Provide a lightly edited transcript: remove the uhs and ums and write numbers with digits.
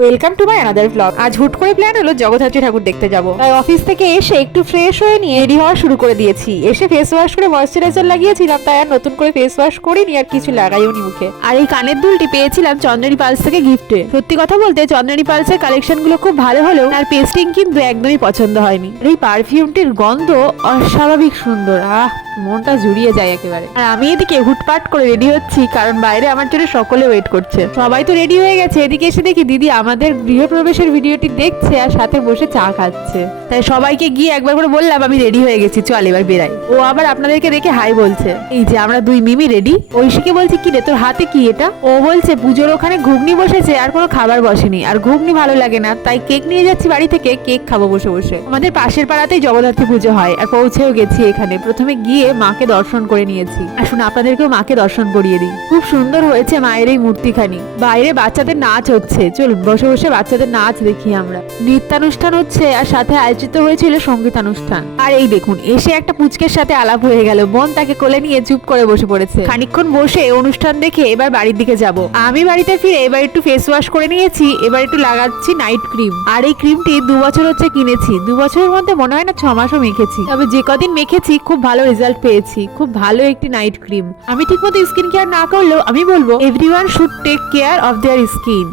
Welcome to my another blog. আজ হুট করে প্ল্যান হলো জগদ্ধাত্রী ঠাকুর দেখতে যাব। তাই অফিস থেকে এসে একটু ফ্রেশ হয়ে নিয়ে রেডি হওয়া শুরু করে দিয়েছি। এসে ফেস ওয়াশ করে ময়েশ্চারাইজার লাগিয়েছিলাম, তাই আর নতুন করে ফেস ওয়াশ করিনি আর কিছু লাগাইও নি মুখে। আর এই কানের দুলটি পেয়েছিলাম চন্দ্রনী পালস থেকে গিফটে। সত্যি কথা বলতে চন্দ্রনী পালসের কালেকশন গুলো খুব ভালো হলেও আর পেস্টিং কিন্তু একদমই পছন্দ হয়নি। এই পারফিউমটির গন্ধ অস্বাভাবিক সুন্দর, মনটা জুড়িয়ে যায় একেবারে। আর আমি এদিকে হুটপাট করে রেডি হচ্ছি, কারণ বাইরে আমার জন্য সকলে ওয়েট করছে। সবাই তো রেডি হয়ে গেছে, এদিকে এসে দেখি দিদি আমাদের গৃহপ্রবেশের ভিডিওটি দেখছে আর সাথে বসে চা খাচ্ছে। তাই সবাইকে গিয়ে একবার করে বললাম আমি রেডি হয়ে গেছি, চল এবার বেরাই। ও আবার আপনাদেরকে দেখে হাই বলছে। এই যে আমরা দুই মিমি রেডি। ঐশীকে বলছি কি রে তোর হাতে কি এটা? ও বলছে পুজোর ওখানে ঘুগনি বসেছে আর কোনো খাবার বসেনি, আর ঘুগনি ভালো লাগে না, তাই কেক নিয়ে যাচ্ছি বাড়ি থেকে, কেক খাবো বসে বসে। আমাদের পাশের পাড়াতেই জগদ্ধাত্রী পুজো হয় আর পৌঁছেও গেছি এখানে। প্রথমে গিয়ে মাকে দর্শন করে নিয়েছি। আসুন আপনাদেরকেও মাকে দর্শন করিয়ে দিই। খুব সুন্দর হয়েছে মায়ের এই মূর্তিখানি। বাইরে বাচ্চাদের নাচ হচ্ছে, চল বসে বসে বাচ্চাদের নাচ দেখি আমরা। নৃত্যানুষ্ঠান হচ্ছে আর সাথে আয়োজিত হয়েছিল সঙ্গীতানুষ্ঠান। আর এই দেখুন এসে একটা পুচকের সাথে আলাপ হয়ে গেল। বোন তাকে কোলে নিয়ে চুপ করে বসে পড়েছে। খানিকক্ষণ বসে অনুষ্ঠান দেখে এবার বাড়ির দিকে যাব। আমি বাড়িতে ফিরে এবার একটু ফেস ওয়াশ করে নিয়েছি, এবার একটু লাগাচ্ছি নাইট ক্রিম। আর এই ক্রিমটি 2 বছর হচ্ছে কিনেছি, 2 বছরের মধ্যে মনে হয় না 6 মাসও মেখেছি। তবে যে কদিন মেখেছি খুব ভালো রেজাল্ট পেয়েছি। খুব ভালো একটি নাইট ক্রিম। আমি ঠিকমতো স্কিন কেয়ার না করলেও আমি বলবো everyone should take care of their skin.